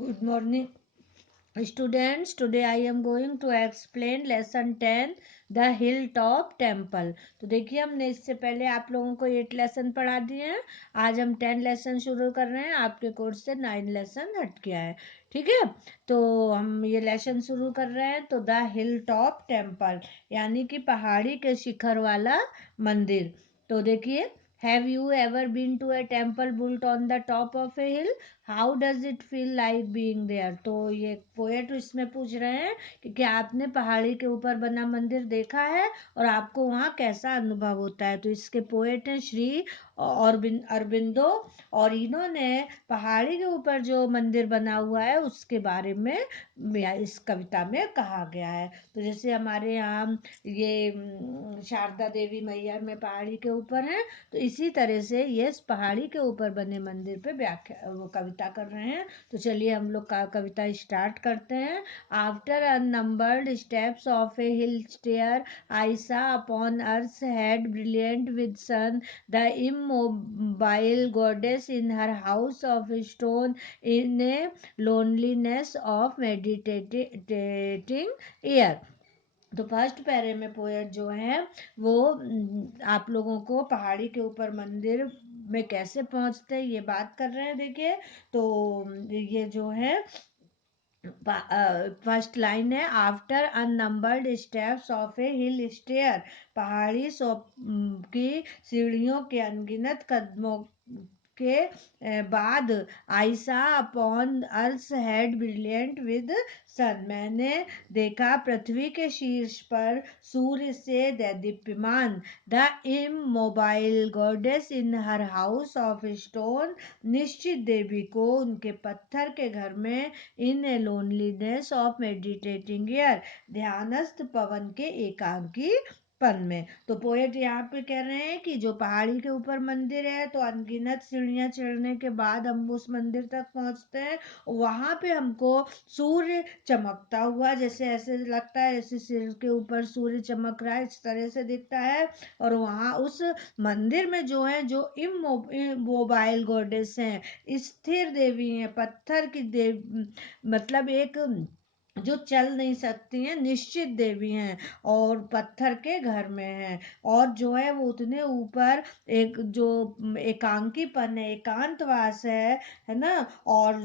Good morning, students. Today I am going to explain lesson 10 the hill top temple. तो देखिए, हमने इससे पहले आप लोगों को 8 लेसन पढ़ा दिए हैं। आज हम 10 लेसन शुरू कर रहे हैं। आपके कोर्स से 9 लेसन हट गया है। ठीक है, तो हम ये लेसन शुरू कर रहे हैं। तो द हिल टॉप टेम्पल यानी कि पहाड़ी के शिखर वाला मंदिर। तो देखिए, have you ever been to a temple built on the top of a hill? How does it feel like being there? तो ये पोएट इसमें पूछ रहे हैं कि क्या आपने पहाड़ी के ऊपर बना मंदिर देखा है और आपको वहाँ कैसा अनुभव होता है। तो इसके पोएट हैं श्री अरबिंदो, और इन्होंने पहाड़ी के ऊपर जो मंदिर बना हुआ है उसके बारे में इस कविता में कहा गया है। तो जैसे हमारे यहाँ ये शारदा देवी मैया में पहाड़ी के ऊपर है, तो इसी तरह से ये पहाड़ी के ऊपर बने मंदिर पे व्याख्या वो कविता कर रहे हैं। तो चलिए हम लोग का कविता स्टार्ट करते हैं। After unnumbered steps of a hill stair I saw upon earth head brilliant with sun the immobile goddess in her house of stone in a loneliness of meditating air। तो फर्स्ट पैरे में poet जो है वो आप लोगों को पहाड़ी के ऊपर मंदिर में कैसे पहुंचते हैं ये बात कर रहे हैं। देखिए, तो ये जो है फर्स्ट लाइन है, after unnumbered steps of a hill stair, पहाड़ी की सीढ़ियों के अनगिनत कदमों के बाद, I saw upon earth head brilliant with sun, मैंने देखा पृथ्वी के शीर्ष पर सूर्य से दीप्यमान, the immobile goddess in her house of stone, निश्चित देवी को उनके पत्थर के घर में, in a loneliness of meditating air, ध्यानस्थ पवन के एकांकी पन में। तो पोएट यहाँ पे कह रहे हैं कि जो पहाड़ी के ऊपर मंदिर है, तो अनगिनत सीढ़ियाँ चढ़ने के बाद हम उस मंदिर तक पहुँचते हैं। वहाँ पे हमको सूर्य चमकता हुआ, जैसे ऐसे लगता है जैसे सिर के ऊपर सूर्य चमक रहा है, इस तरह से दिखता है। और वहाँ उस मंदिर में जो है, जो इमोबाइल गॉडेस हैं, स्थिर देवी हैं, पत्थर की देव मतलब एक जो चल नहीं सकती हैं, निश्चित देवी हैं और पत्थर के घर में हैं। और जो है वो उतने ऊपर एक जो एकांकीपन है, एकांतवास है ना। और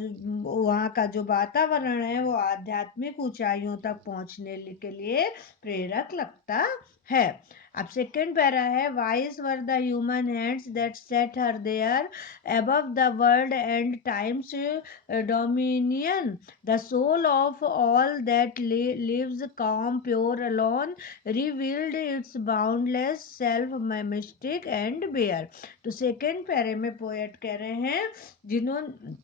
वहाँ का जो वातावरण है वो आध्यात्मिक ऊंचाइयों तक पहुँचने के लिए प्रेरक लगता है। अब सेकेंड पैरा है, wise were the human hands that set her there above the world and time's dominion, the soul of all that lives calm, pure, alone, revealed its boundless self, mystic and bare। तो second पैरे में poet कह रहे हैं, जिन्होंने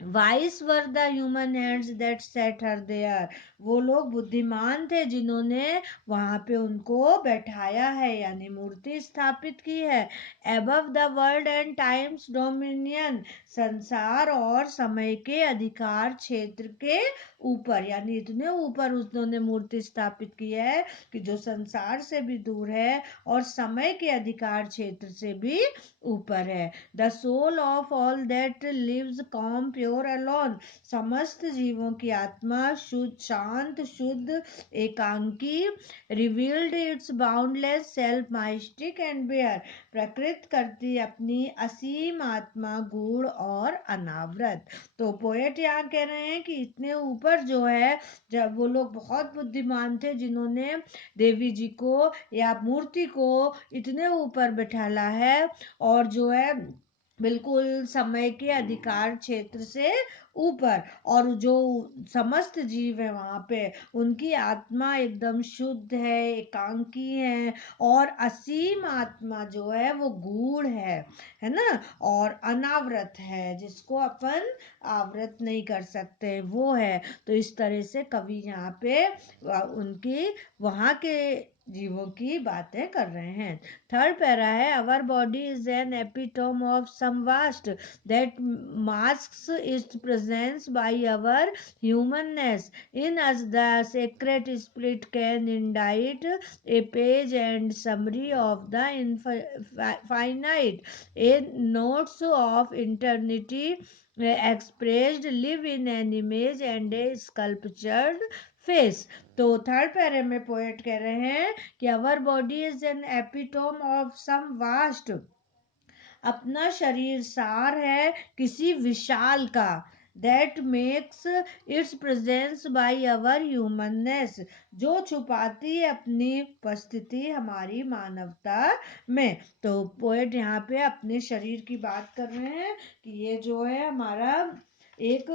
wise were the human hands that set her there, वो लोग बुद्धिमान थे जिन्होंने वहां पे उनको बैठाया है, यानी मूर्ति स्थापित की है। Above the world and times dominion, संसार और समय के अधिकार क्षेत्र के ऊपर, यानी इतने ऊपर उन्होंने मूर्ति स्थापित की है कि जो संसार से भी दूर है और समय के अधिकार क्षेत्र से भी ऊपर है। The soul of all that lives calm pure alone, समस्त जीवों की आत्मा शुद्ध, शांत, शुद्ध, एकांकी, revealed its boundless self, mystic and bare, प्रकृत करती अपनी असीम आत्मा, गूढ़ और अनावृत। तो पोएट यहाँ कह रहे हैं कि इतने ऊपर जो है, जब वो लोग बहुत बुद्धिमान थे जिन्होंने देवी जी को या मूर्ति को इतने ऊपर बैठाला है, और जो है बिल्कुल समय के अधिकार क्षेत्र से ऊपर, और जो समस्त जीव है वहां पे, उनकी आत्मा एकदम शुद्ध है, एकांकी है, और असीम आत्मा जो है वो गूढ़ है ना, और अनावृत है, जिसको अपन आवृत नहीं कर सकते वो है। तो इस तरह से कवि यहाँ पे उनकी वहाँ के जीवों की बातें कर रहे हैं। थर्ड पैरा है, our body is an epitome of some vast that masks its presence by our humanness. In us, the sacred spirit can indite a page and summary of the infinite, a notes of eternity expressed live in an image and a sculptured face. तो third पैरे में poet कह रहे हैं कि our body is an epitome of some vast, अपना शरीर सार है किसी विशाल का, that makes its presence by our humanness, जो छुपाती है अपनी उपस्थिति हमारी मानवता में। तो पोएट यहाँ पे अपने शरीर की बात कर रहे हैं कि ये जो है हमारा एक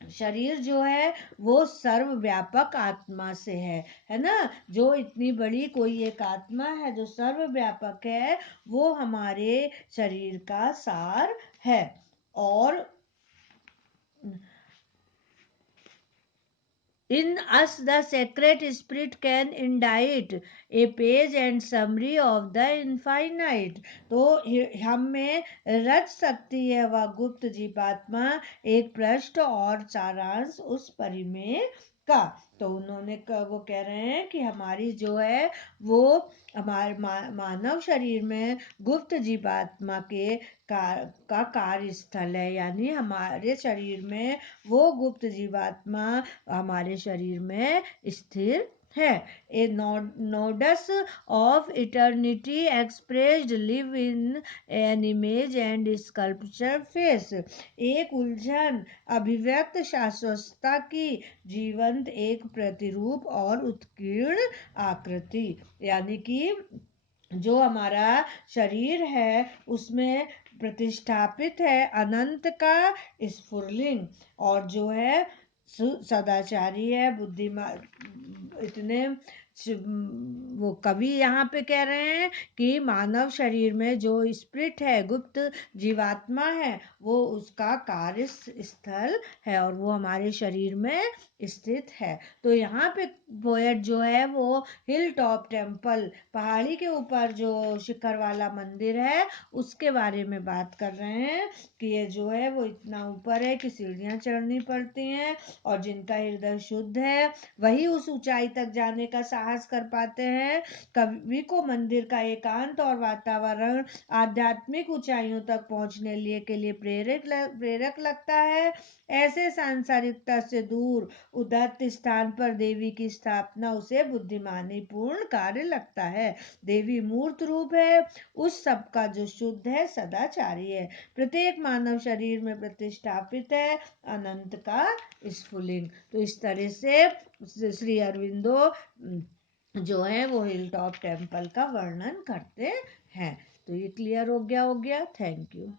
शरीर जो है वो सर्वव्यापक आत्मा से है ना। जो इतनी बड़ी कोई एक आत्मा है जो सर्वव्यापक है, वो हमारे शरीर का सार है। और in us the sacred spirit can indite a page and summary of the infinite, तो हम में रच सकती है वह गुप्त जीवात्मा एक पृष्ठ और सारांश उस परिमेय का। तो वो कह रहे हैं कि हमारी जो है वो हमारे मानव शरीर में गुप्त जीवात्मा के का कार्य स्थल है, यानी हमारे शरीर में वो गुप्त जीवात्मा हमारे शरीर में स्थिर है। A nodus of eternity expressed live in an image and sculpture face, एक उलझन अभिव्यक्त शाश्वतता की जीवंत एक प्रतिरूप और उत्कीर्ण आकृति, यानी कि जो हमारा शरीर है उसमें प्रतिष्ठापित है अनंत का स्फुरलिंग, और जो है सदाचारी है बुद्धिमान। इतने वो कवि यहाँ पे कह रहे हैं कि मानव शरीर में जो स्पिरिट है, गुप्त जीवात्मा है, वो उसका कार्य स्थल है और वो हमारे शरीर में स्थित है। तो यहाँ पे पोएट जो है वो हिल टॉप टेम्पल, पहाड़ी के ऊपर जो शिखर वाला मंदिर है उसके बारे में बात कर रहे हैं कि ये जो है वो इतना ऊपर है कि सीढ़ियाँ चढ़नी पड़ती हैं, और जिनका हृदय शुद्ध है वही उस ऊंचाई तक जाने का साहस कर पाते हैं। कवि को मंदिर का एकांत और वातावरण आध्यात्मिक ऊंचाइयों तक पहुंचने के लिए प्रेरक लगता है। ऐसे सांसारिकता से दूर उदात्त स्थान पर देवी की स्थापना उसे बुद्धिमानी पूर्ण कार्य लगता है। देवी मूर्त रूप है उस सब का जो शुद्ध है, सदाचारी है, प्रत्येक मानव शरीर में प्रतिष्ठापित है अनंत का स्फुलिंग। तो इस तरह से श्री अरविंदो जो है वो हिल टॉप टेम्पल का वर्णन करते हैं। तो ये क्लियर हो गया? Thank you.